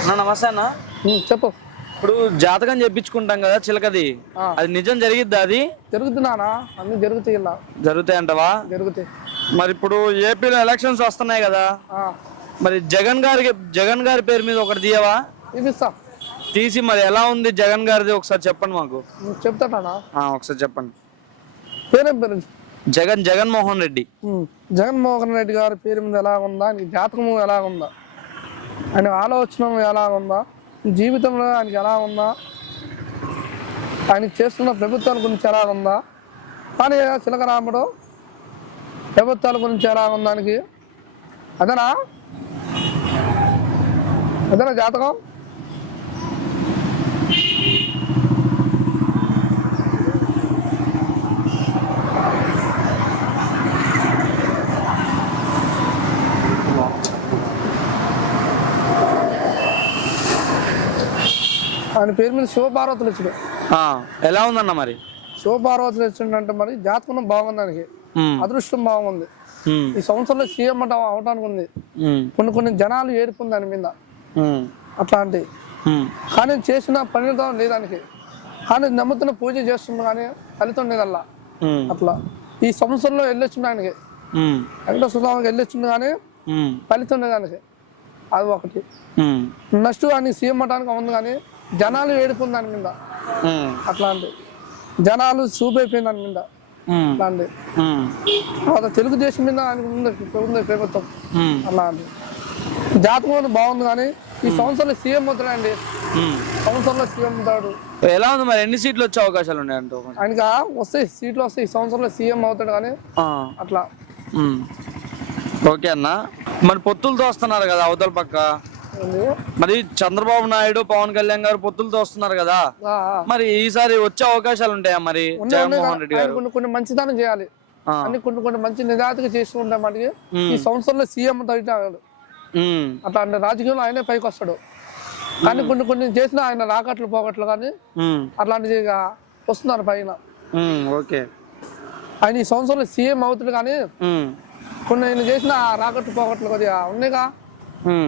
అన్న నమస్తే అన్న. చెప్పు. ఇప్పుడు జాతకం చెప్పించుకుంటాం కదా చిలకది, అది నిజం జరిగిద్దా? అది జరుగుతున్నానా? అన్ని జరుగుతాయి ఇలా. జరుగుతాయి అంటవా? జరుగుతాయి. మరి ఇప్పుడు ఏపీలో ఎలక్షన్స్ వస్తున్నాయి కదా, మరి జగన్ గారి పేరు మీద ఒకటి తీయవా? ఇదిస్తా. తీసి మరి ఎలా ఉంది జగన్ గారిది ఒకసారి చెప్పండి మాకు. చెప్తానా? ఒకసారి చెప్పండి. పేరేం పేరు? జగన్మోహన్ రెడ్డి. జగన్మోహన్ రెడ్డి గారి పేరు మీద ఎలా ఉందా, నీ జాతకము ఎలా ఉందా, ఆయన ఆలోచన ఎలా ఉందా, జీవితంలో ఆయనకి ఎలా ఉందా, ఆయన చేస్తున్న ప్రభుత్వాల గురించి ఎలా ఉందా, కానీ చిలకరాముడు ప్రభుత్వాల గురించి ఎలా ఉందా ఆయనకి? అదేనా అదేనా జాతకం? ఆయన పేరు మీద శివపార్వతులు ఇచ్చాడు. ఎలా ఉందన్న మరి? శివపార్వతులు ఇచ్చిండంటే మరి జాతకం బాగుంది, దానికి అదృష్టం బాగుంది. ఈ సంవత్సరంలో సీఎం అవటానికి ఉంది. కొన్ని జనాలు ఏడుపుంది దాని మీద అట్లాంటి, కానీ చేసిన ఫలితం లేదానికి, కానీ నమ్ముతున్న పూజ చేస్తుంది కానీ ఫలితం లేదల్లా. అట్లా ఈ సంవత్సరంలో వెళ్ళొచ్చింది ఆయనకి, వెంకటేశ్వరస్వామికి వెళ్ళొచ్చింది కానీ ఫలితం లేదానికి. అది ఒకటి. నెక్స్ట్ ఆయన సీఎం అవడానికి ఉంది కానీ జనాలు ఏడుపుంది దాని మీద. అట్లాంటి జనాలు చూపైపోయింది దాని మీద. అట్లాంటి తెలుగుదేశం మీద ఆయనకు ఉంది ప్రభుత్వం. అలాంటి జాతకం బాగుంది కానీ ఈ సంవత్సరంలో సీఎం అవుతాడండి. సంవత్సరంలో సీఎం అవుతాడు. ఎలా ఉంది మరి? ఎన్ని సీట్లు వచ్చే అవకాశాలు ఉన్నాయి అంటూ? ఆయనకి వస్తాయి సీట్లు, వస్తాయి. ఈ సంవత్సరంలో సీఎం అవుతాడు కానీ అట్లా. ఓకే అన్న. మరి పొత్తులతో వస్తున్నారు కదా అవతల పక్క, మరి చంద్రబాబు నాయుడు పవన్ కళ్యాణ్ గారు పొత్తులతో వస్తున్నారు కదా, మరి ఈసారి వచ్చే అవకాశాలు ఉంటాయా మరి? జగన్మోహన్ రెడ్డి గారు కొన్ని మంచితనం చేయాలి, అన్ని కొన్ని మంచి నిజాతిగా చేస్తుంటే మనకి ఈ సంవత్సరంలో సీఎం అవుతాడు. అట్లా అంటే రాజకీయంలో ఆయనే పైకి వస్తాడు, కానీ కొన్ని చేసిన ఆయన రాకట్లు పోకట్లు కానీ అట్లాంటివి వస్తున్నారు పైన. ఓకే. ఆయన ఈ సంవత్సరంలో సీఎం అవుతాడు కానీ కొన్ని ఆయన చేసిన రాకట్లు పోకట్లు కొద్దిగా ఉన్నాయిగా,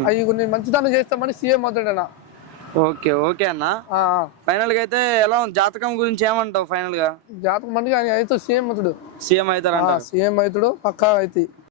అవి కొన్ని మంచితనం చేస్తామని సీఎం అవుతాడనా. ఓకే ఓకే అన్న. ఫైనల్ గా అయితే ఎలా జాతకం గురించి ఏమంటావు? ఫైనల్ గా జాతకం అంటే ఆయన అయితే సీఎం అవుతాడు. సీఎం అవుతాడు, సీఎం అవుతాడు పక్కా అయితే.